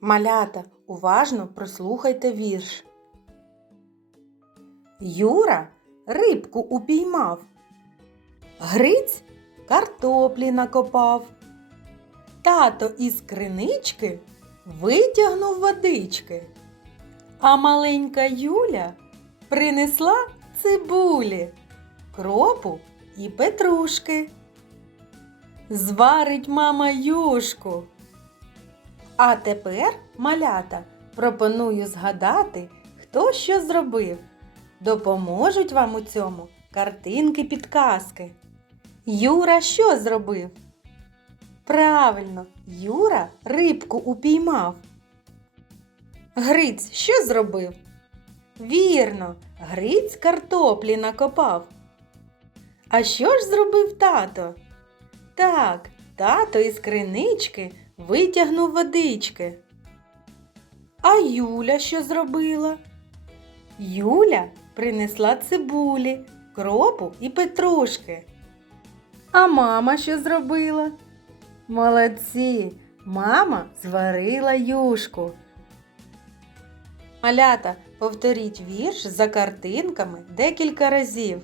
Малята, уважно прослухайте вірш. Юра рибку упіймав. Гриць картоплі накопав. Тато із кринички витягнув водички. А маленька Юля принесла цибулі, кропу і петрушки. Зварить мама юшку. А тепер, малята, пропоную згадати, хто що зробив. Допоможуть вам у цьому картинки підказки. Юра що зробив? Правильно, Юра рибку упіймав. Гриць що зробив? Вірно, Гриць картоплі накопав. А що ж зробив тато? Так, тато із кринички витягнув водички. А Юля що зробила? Юля принесла цибулі, кропу і петрушки. А мама що зробила? Молодці! Мама зварила юшку. Малята, повторіть вірш за картинками декілька разів.